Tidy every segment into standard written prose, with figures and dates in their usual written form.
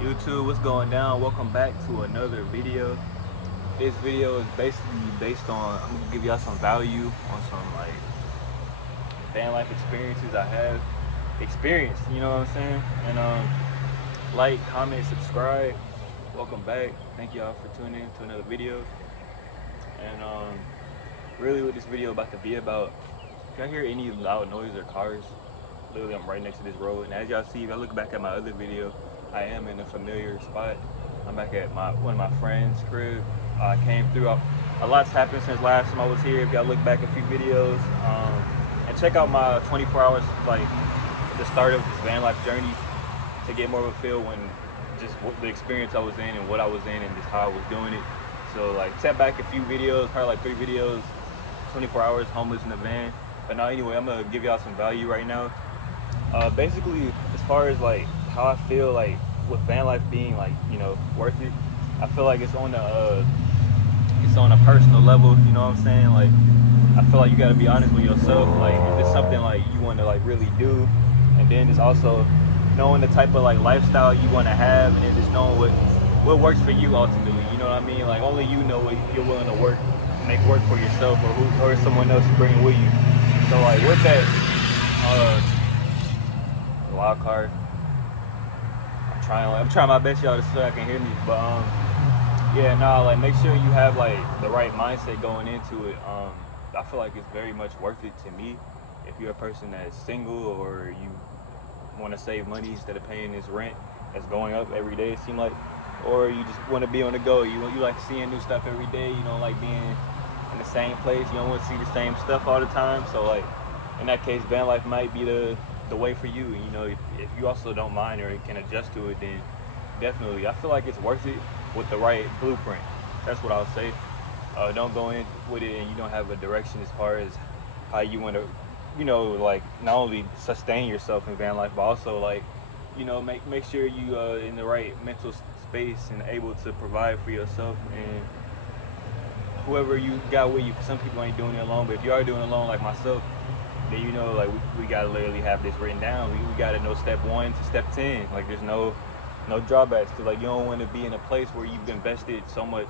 YouTube, what's going down? Welcome back to another video. This video is basically based on, I'm gonna give y'all some value on some like van life experiences I have experienced, you know what I'm saying? And like, comment, subscribe. Welcome back. Thank y'all for tuning in to another video. And really what this video about to be about, if y'all hear any loud noise or cars, literally I'm right next to this road, and as y'all see, if I look back at my other video, I am in a familiar spot. I'm back at one of my friends' crib. I came through. A lot's happened since last time I was here. If y'all look back a few videos, and check out my 24 hours, like the start of this van life journey, to get more of a feel when just what the experience I was in and what I was in and just how I was doing it. So like check back a few videos, probably like 3 videos, 24 hours homeless in the van. But now anyway, I'm gonna give y'all some value right now. Basically, as far as like how I feel like with van life being like, you know, worth it, I feel like it's on a personal level, you know what I'm saying? Like, I feel like you gotta be honest with yourself, like if it's something like you want to like really do, and then it's also knowing the type of like lifestyle you want to have, and then just knowing what works for you ultimately, you know what I mean? Like only you know what you're willing to make work for yourself, or someone else you bring with you. So like with that, wild card. I'm trying my best, y'all, so y'all can hear me. But yeah, nah, like make sure you have like the right mindset going into it. I feel like it's very much worth it to me if you're a person that's single or you want to save money instead of paying this rent that's going up every day, it seems like, or you just want to be on the go. You like seeing new stuff every day. You don't like being in the same place. You don't want to see the same stuff all the time. So like in that case, van life might be the way for you. You know, if you also don't mind or can adjust to it, then definitely I feel like it's worth it with the right blueprint. That's what I'll say. Don't go in with it and you don't have a direction as far as how you want to, you know, like not only sustain yourself in van life, but also like, you know, make sure you in the right mental space and able to provide for yourself and whoever you got with you. Some people ain't doing it alone, but if you are doing it alone like myself, then you know, like we gotta literally have this written down. We gotta know step 1 to step 10. Like there's no drawbacks, because like you don't want to be in a place where you've invested so much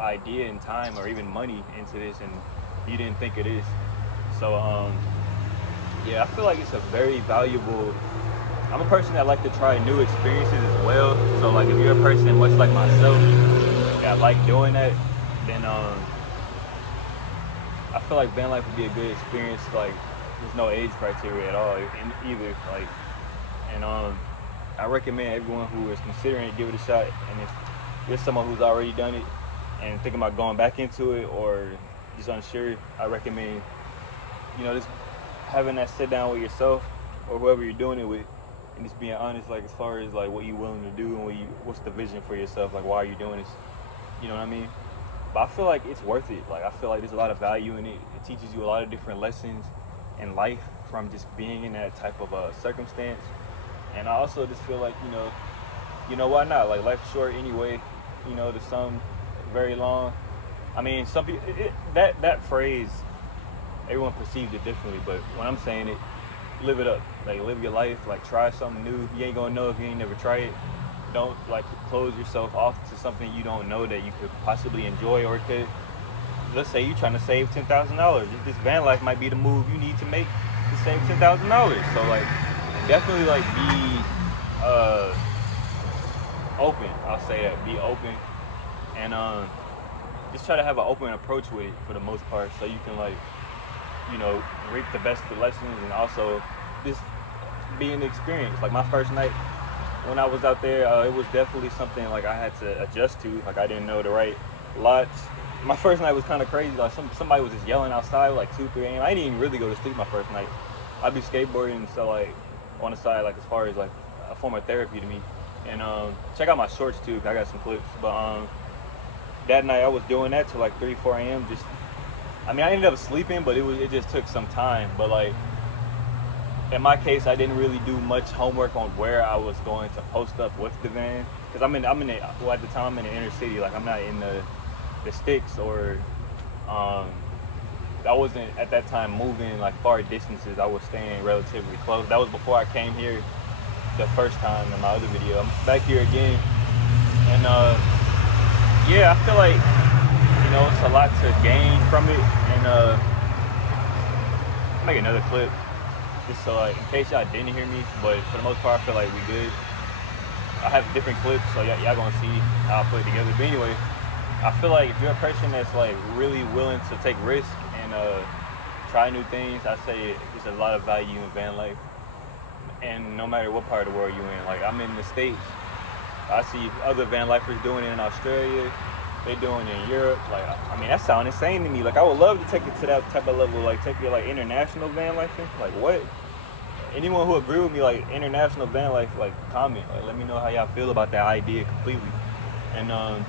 idea and time or even money into this and you didn't think it is. So yeah, I feel like it's a very valuable. I'm a person that like to try new experiences as well. So like if you're a person much like myself that like doing that, then I feel like van life would be a good experience. Like there's no age criteria at all in either. Like, and I recommend everyone who is considering it, give it a shot. And if you're someone who's already done it and thinking about going back into it or just unsure, I recommend, you know, just having that sit down with yourself or whoever you're doing it with and just being honest, like as far as like what you're willing to do and what's the vision for yourself, like why are you doing this, you know what I mean? But I feel like it's worth it. Like I feel like there's a lot of value in it. It teaches you a lot of different lessons in life from just being in that type of circumstance. And I also just feel like, you know, why not? Like life's short anyway. You know, the sun very long. I mean, some people that phrase, everyone perceives it differently. But when I'm saying it, live it up. Like live your life. Like try something new. You ain't gonna know if you ain't never tried it. Don't like close yourself off to something you don't know that you could possibly enjoy, or could, let's say you're trying to save $10,000. This van life might be the move you need to make to save $10,000. So like definitely like be open. I'll say that, be open, and just try to have an open approach with it for the most part, so you can like, you know, reap the best of lessons and also just be in the experience. Like my first night when I was out there, it was definitely something like I had to adjust to. Like I didn't know the right lots. My first night was kind of crazy. Like somebody was just yelling outside like 2, 3 a.m. I didn't even really go to sleep my first night. I'd be skateboarding, so like on the side, like as far as like a form of therapy to me. And check out my shorts too, 'cause I got some clips. But that night I was doing that till like 3, 4 a.m. Just, I mean, I ended up sleeping, but it just took some time. But like in my case, I didn't really do much homework on where I was going to post up with the van, because I'm in well, at the time I'm in the inner city. Like I'm not in the sticks, or I wasn't at that time moving like far distances. I was staying relatively close. That was before I came here the first time in my other video. I'm back here again, and yeah, I feel like it's a lot to gain from it, and I'll make another clip just so in case y'all didn't hear me, but for the most part I feel like we good. I have different clips, so y'all gonna see how I put it together. But anyway, I feel like if you're a person that's like really willing to take risks and try new things, I say there's a lot of value in van life. And no matter what part of the world you're in, like I'm in the States, I see other van lifers doing it in Australia, they doing it in Europe. Like, I mean, that sounds insane to me. Like, I would love to take it to that type of level, like take it like international van lifing. Like, what? Anyone who agree with me, like international van life, like comment, like let me know how y'all feel about that idea completely. And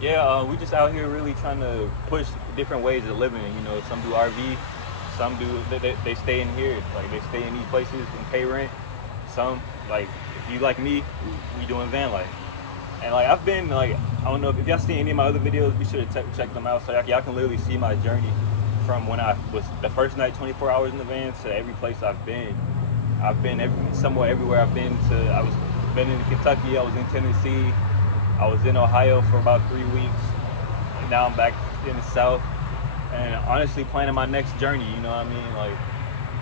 yeah, we just out here really trying to push different ways of living. Some do RV, some do they stay in here, like they stay in these places and pay rent. Some, like if you like me, we doing van life. And like I've been like, I don't know if y'all seen any of my other videos, be sure to check them out so y'all can literally see my journey from when I was the first night 24 hours in the van to every place I've been. I've been somewhere everywhere I've been to. I was been in Kentucky, I was in Tennessee, I was in Ohio for about 3 weeks, and now I'm back in the South, and honestly planning my next journey, you know what I mean? Like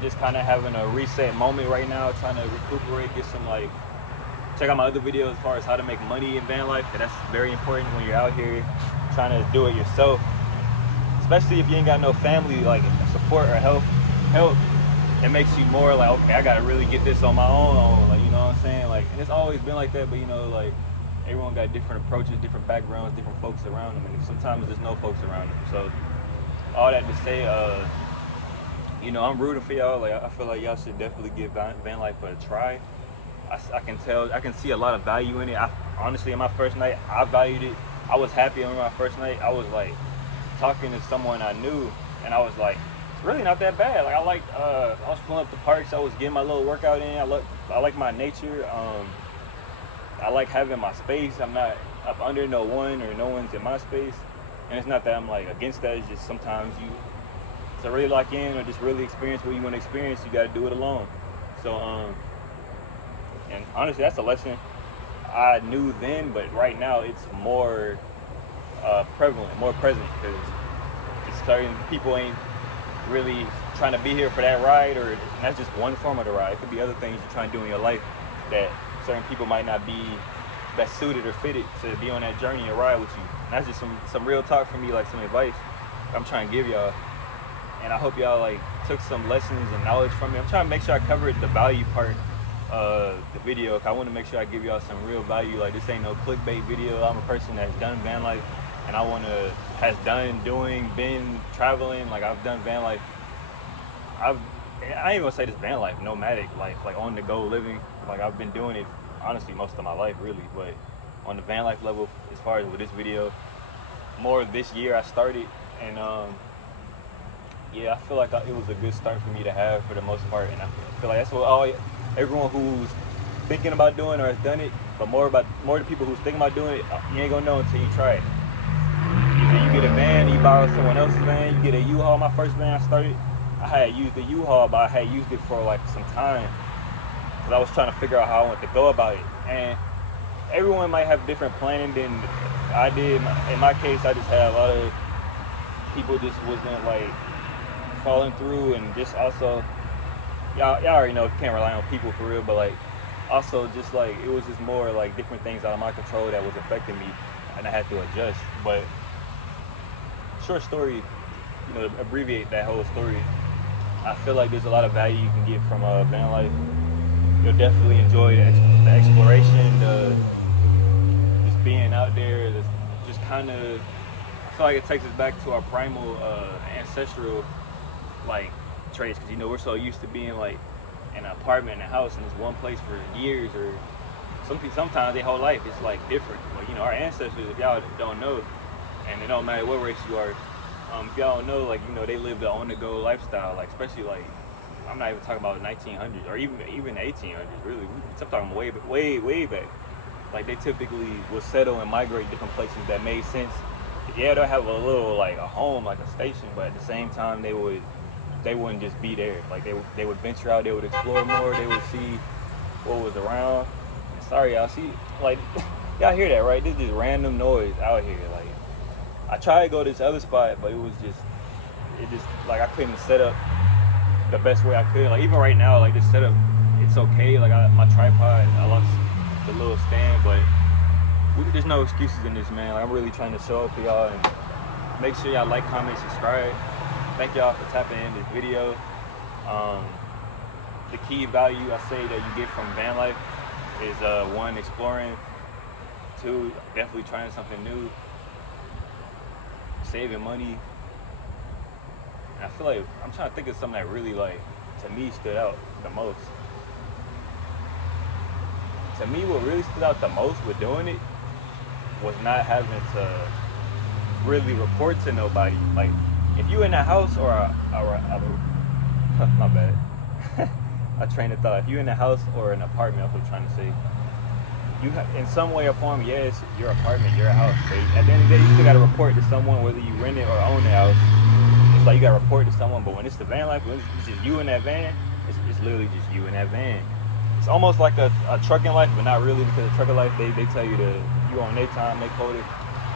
just kind of having a reset moment right now, trying to recuperate, get some like, check out my other videos as far as how to make money in van life, because that's very important when you're out here trying to do it yourself, especially if you ain't got no family like support or help. It makes you more like, okay, I gotta really get this on my own, like, you know what I'm saying? Like, and it's always been like that, but like everyone got different approaches, different backgrounds, different folks around them, and sometimes there's no folks around them. So all that to say, I'm rooting for y'all. Like, I feel like y'all should definitely give van life a try. I can see a lot of value in it. Honestly, in my first night, I valued it. I was happy on my first night. I was like talking to someone I knew, and I was like, it's really not that bad. Like, I was pulling up the parks, I was getting my little workout in. I like my nature. I like having my space. I'm not up under no one, or no one's in my space. And it's not that I'm like against that, it's just sometimes to really lock in or just really experience what you want to experience, you got to do it alone. So and honestly, that's a lesson I knew then, but right now it's more prevalent, more present, because just certain people ain't really trying to be here for that ride, or that's just one form of the ride. It could be other things you're trying to do in your life that certain people might not be best suited or fitted to be on that journey and ride with you. And that's just some real talk from me, like some advice I'm trying to give y'all. And I hope y'all like took some lessons and knowledge from me. I'm trying to make sure I covered the value part of the video. I want to make sure I give y'all some real value. Like, this ain't no clickbait video. I'm a person that's done van life, and been traveling. Like, I've done van life. I ain't even gonna say this van life, nomadic life, like on the go living. Like, I've been doing it honestly most of my life, really. But on the van life level, as far as with this video, more this year I started, and yeah, I feel like it was a good start for me to have for the most part. And I feel like that's what everyone who's thinking about doing or has done it, but more the people who's thinking about doing it, you ain't gonna know until you try it. Either you get a van, you borrow someone else's van, you get a U-Haul. My first van I started, I had used the U-Haul, but I had used it for like some time, because I was trying to figure out how I wanted to go about it. And everyone might have different planning than I did. In my case, I just had a lot of people just wasn't like following through, and just also y'all already know you can't rely on people for real, but like also just like it was just more like different things out of my control that was affecting me, and I had to adjust. But short story, abbreviate that whole story, I feel like there's a lot of value you can get from van life. You'll definitely enjoy the exploration, just being out there. Just kind of, I feel like it takes us back to our primal ancestral like traits, because we're so used to being like in an apartment, in a house, in this one place for years, or sometimes their whole life. It's like different. But our ancestors, if y'all don't know, and it don't matter what race you are, if y'all don't know, like they lived the on-the-go lifestyle. Like, especially like, I'm not even talking about 1900s or even 1800s. Really, I'm talking way back. Like, they typically would settle and migrate different places that made sense. Yeah, they'll have a little like a home, like a station, but at the same time they wouldn't just be there. Like, they would venture out, they would explore more, they would see what was around. Sorry, y'all. See, like, y'all hear that, right? This is just random noise out here. Like, I tried to go to this other spot, but it just, like, I couldn't set up the best way I could. Like, even right now, like, this setup, it's okay. Like, my tripod, I lost the little stand, but there's no excuses in this, man. Like, I'm really trying to show up for y'all, and make sure y'all like, comment, subscribe. Thank y'all for tapping in this video. The key value I say that you get from van life is 1, exploring, 2, definitely trying something new, saving money. And I feel like I'm trying to think of something that really, like, to me stood out the most. To me, what really stood out the most with doing it was not having to really report to nobody. Like, if you in a house or my bad. I trained of thought. If you in a house or an apartment, that's what I'm trying to say. You in some way or form, yeah, it's your apartment, your house. But at the end of the day, you still gotta report to someone, whether you rent it or own the house. It's like you gotta report to someone. But when it's the van life, when it's just you in that van, it's literally just you in that van. It's almost like a trucking life, but not really, because a trucking life, they tell you to, you on their time, they quote it,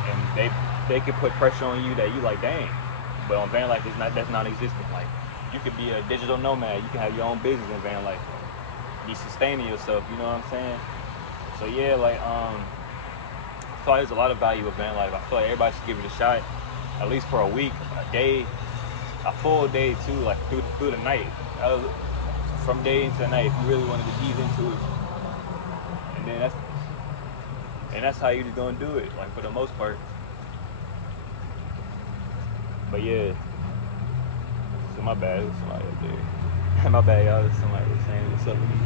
and they can put pressure on you that you like, dang. But on van life, that's non-existent. Like, you could be a digital nomad. You can have your own business in van life. Be sustaining yourself, you know what I'm saying? So yeah, like, I feel like there's a lot of value of van life. I feel like everybody should give it a shot, at least for a week, a day, a full day too, like through the night. From day into night, if you really wanted to ease into it. And then that's how you're just gonna do it, like, for the most part. But yeah. So my bad, there's somebody up there. My bad, y'all. There's somebody was saying what's up with me.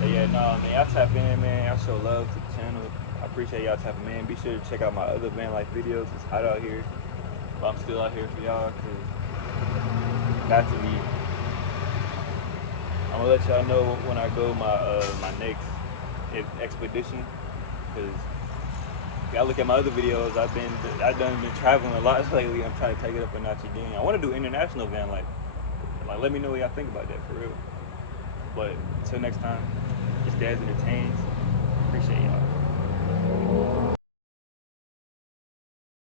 But yeah, no, man, y'all tap in, man. Y'all show love to the channel. I appreciate y'all tapping in. Be sure to check out my other van life videos. It's hot out here, but I'm still out here for y'all, cause got to be. I'm gonna let y'all know when I go my next expedition, cause y'all look at my other videos. I've been traveling a lot lately. I'm trying to take it up a notch again. I want to do international van life. Like, let me know what y'all think about that, for real. But until next time, it's Des.Entertains. Appreciate y'all.